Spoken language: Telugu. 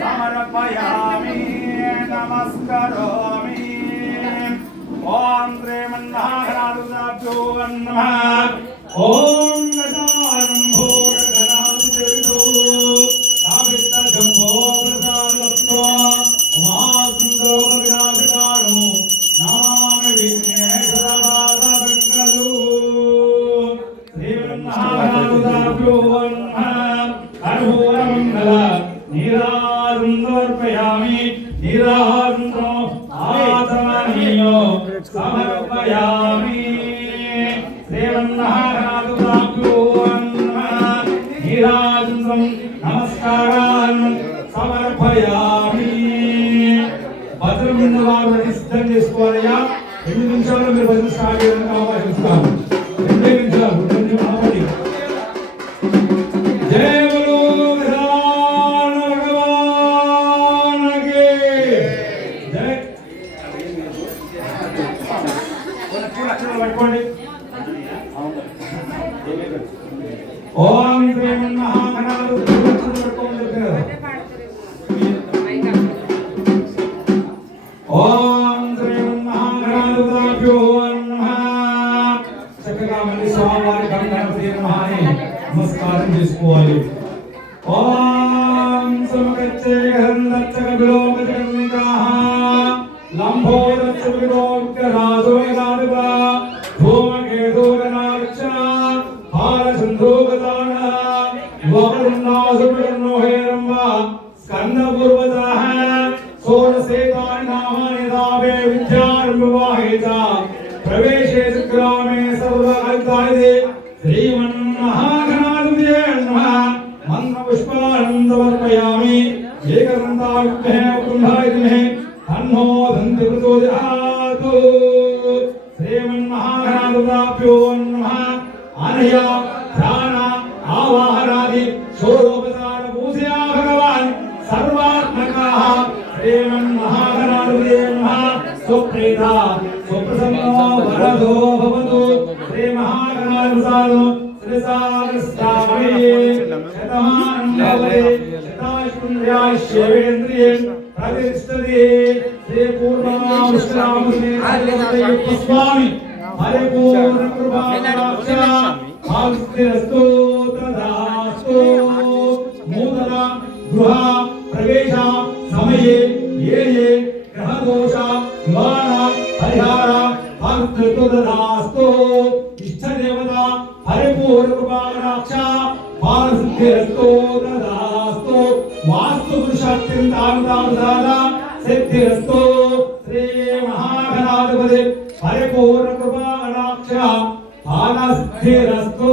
సమర్పయామి నమస్కరోమి. ఓం శ్రీమన్నారాయణాభ్యో నమః ఓం గజానం భూరగణాధిదేవో కావిత్తజంభో ప్రసాదత్వా సమర్పయామి నీరాజందం నమస్కారాన్ సమర్పయామి. వారు సిద్ధం చేసుకోవాలయ్యా. ఎన్ని నిమిషాల్లో మీరు భద్ర స్టార్ట్ చేయడానికి అవకాశం ఇస్తాను ఓం శ్రీం మహాగణాలు ఓం శ్రీం మహాగణాధిపతిభ్యో నమః చక్కగా మళ్ళీ స్వామివారి గణపతి నమస్కారం చేసుకోవాలి. ఓం ವಿವಾಹಿತ ಪ್ರವೇಶೆ ಸುಗ್ರಾಮೇ ಸರ್ವಹರಿತಾ ಇದೆ ಶ್ರೀಮನ್ ಮಹಾಘನಾಧಿಪತಿಯೇ ನಮಃ ಮಂದ ಪುಷ್ಪಾನಂದ ವರ್ಪಯಾಮಿ ಏಕದಂತಾಭ್ಯೇ ಕುಂಭಾಯಿಮೇ ತನ್ನೋ ದಂತಿ ಪ್ರಚೋದಯಾತು ಶ್ರೀಮನ್ ಮಹಾಘನಾಧಿಪತಾಭ್ಯೋ ನಮಃ ಅನಯಾ సుప్రీత సుప్రసన్నో వరదో భవతు శ్రీమహాగణాధిపతాను శ్రీసాగస్వామి శతమానం భవతి శతాశుంధ్యాశ్యేంద్రియే ప్రతిష్టతి శ్రీ పూర్ణమావిష్కరామశ్రీ స్వామి పరిపూర్ణ కృపాక్ష భాస్తిరస్తు తదాస్తు నూతన గృహ ప్రవేశ సమయే ఏ ఏ గ్రహ దోష భక్తృత్వ తదాస్తు ఇష్ట దేవత పరిపూర్ణ వాస్తు పురుషాత్యంతానుదాన సిద్ధిరస్తు శ్రీ మహాగణాధిపతి పరిపూర్ణ కృపాక్ష పారసిద్ధిరస్తు